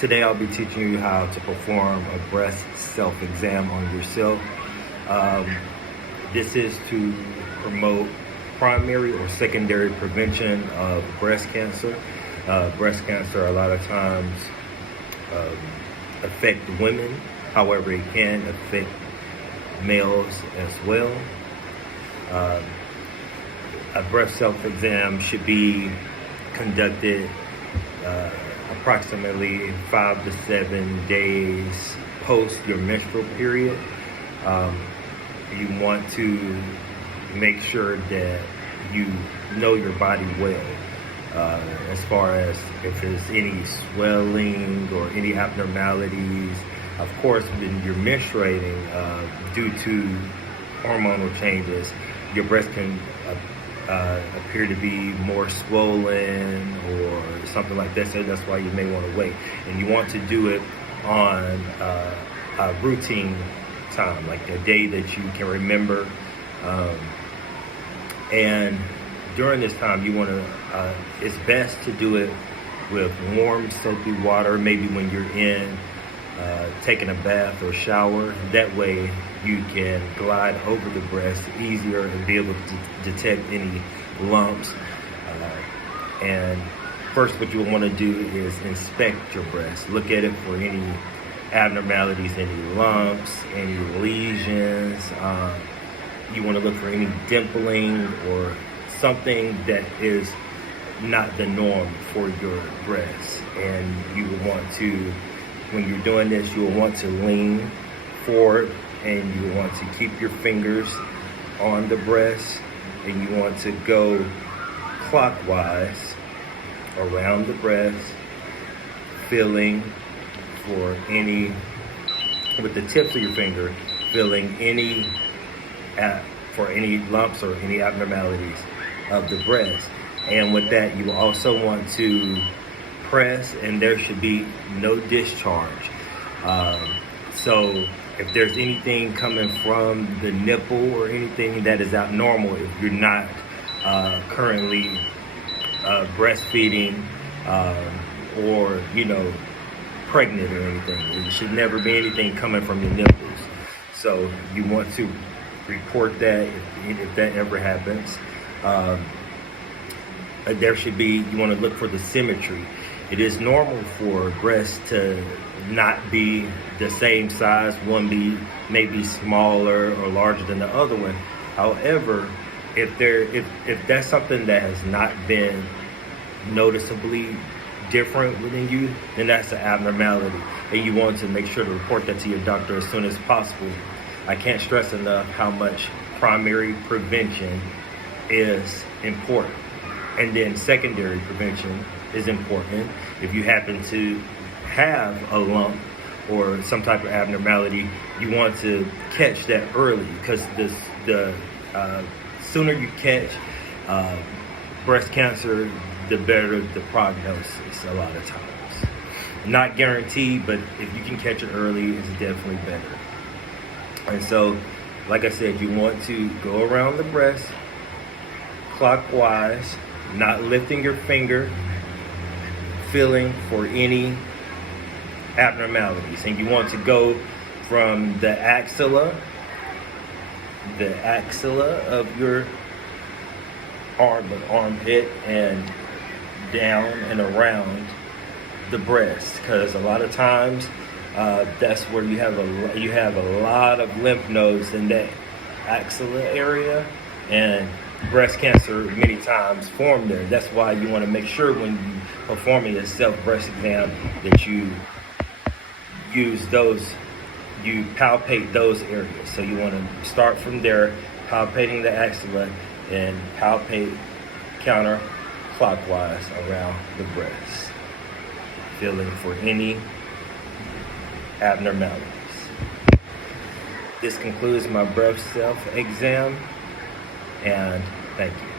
Today I'll be teaching you how to perform a breast self-exam on yourself. This is to promote primary or secondary prevention of breast cancer. Breast cancer a lot of times affect women, however it can affect males as well. A breast self-exam should be conducted approximately 5 to 7 days post your menstrual period. You want to make sure that you know your body well, as far as if there's any swelling or any abnormalities. Of course, when you're menstruating, due to hormonal changes, your breast can appear to be more swollen or something like that, so that's why you may want to wait. And you want to do it on a routine time, like a day that you can remember. And during this time, you want to, it's best to do it with warm soapy water, maybe when you're in taking a bath or shower. That way you can glide over the breast easier and be able to detect any lumps. And first, what you'll want to do is inspect your breast. Look at it for any abnormalities, any lumps, any lesions. You want to look for any dimpling or something that is not the norm for your breast. And you will want to, when you're doing this, you will want to lean forward and you want to keep your fingers on the breast, and you want to go clockwise around the breast, feeling for any, with the tips of your finger, feeling any for any lumps or any abnormalities of the breast. And with that, you also want to press, and there should be no discharge. So if there's anything coming from the nipple or anything that is abnormal, if you're not currently breastfeeding or pregnant or anything, there should never be anything coming from your nipples. So you want to report that if that ever happens. There should be, you want to look for the symmetry. It is normal for breasts to not be the same size. One may be smaller or larger than the other one. However, if that's something that has not been noticeably different within you, then that's an abnormality, and you want to make sure to report that to your doctor as soon as possible. I can't stress enough how much primary prevention is important, and then secondary prevention is important. If you happen to have a lump or some type of abnormality, you want to catch that early, because the sooner you catch breast cancer, the better the prognosis a lot of times. Not guaranteed, but if you can catch it early, it's definitely better. And so, like I said, you want to go around the breast clockwise, not lifting your finger, feeling for any abnormalities. And you want to go from the axilla of your armpit and down and around the breast, because a lot of times that's where you have a lot of lymph nodes in that axilla area, and breast cancer many times form there. That's why you want to make sure when you performing a self-breast exam that you use those, you palpate those areas. So you want to start from there, palpating the axilla, and palpate counterclockwise around the breast, feeling for any abnormalities. This concludes my breast self-exam, and thank you.